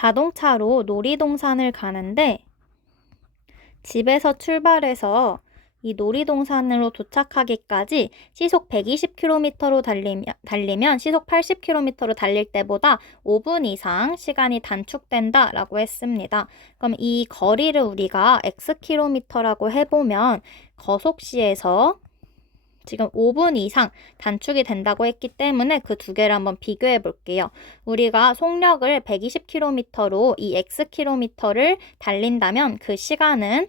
자동차로 놀이동산을 가는데 집에서 출발해서 이 놀이동산으로 도착하기까지 시속 120km로 달리면, 달리면 시속 80km로 달릴 때보다 5분 이상 시간이 단축된다 라고 했습니다. 그럼 이 거리를 우리가 xkm라고 해보면 거속시에서 지금 5분 이상 단축이 된다고 했기 때문에 그 두 개를 한번 비교해 볼게요. 우리가 속력을 120km로 이 xkm를 달린다면 그 시간은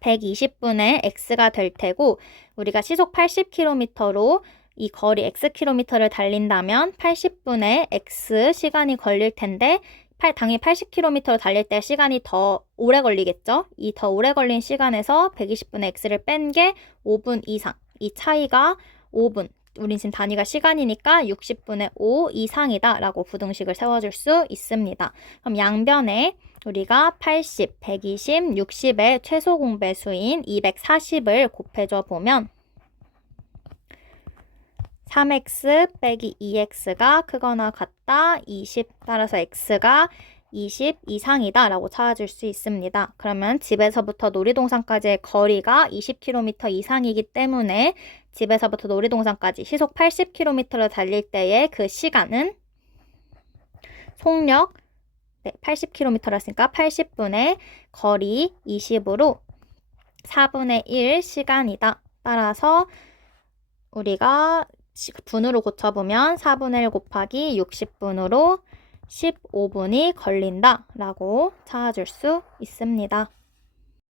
120분의 x가 될 테고 우리가 시속 80km로 이 거리 xkm를 달린다면 80분의 x 시간이 걸릴 텐데 팔- 당연히 80km로 달릴 때 시간이 더 오래 걸리겠죠? 이 더 오래 걸린 시간에서 120분의 x를 뺀 게 5분 이상. 이 차이가 5분. 우린 지금 단위가 시간이니까 60분의 5 이상이다 라고 부등식을 세워줄 수 있습니다. 그럼 양변에 우리가 80, 120, 60의 최소 공배수인 240을 곱해줘 보면 3x 빼기 2x가 크거나 같다. 20 따라서 x가 20 이상이다 라고 찾아줄 수 있습니다. 그러면 집에서부터 놀이동산까지의 거리가 20km 이상이기 때문에 집에서부터 놀이동산까지 시속 80km를 달릴 때의 그 시간은 속력 네, 80km라 했으니까 80분의 거리 20으로 4분의 1 시간이다. 따라서 우리가 시- 분으로 고쳐보면 4분의 1 곱하기 60분으로 15분이 걸린다 라고 찾아줄 수 있습니다.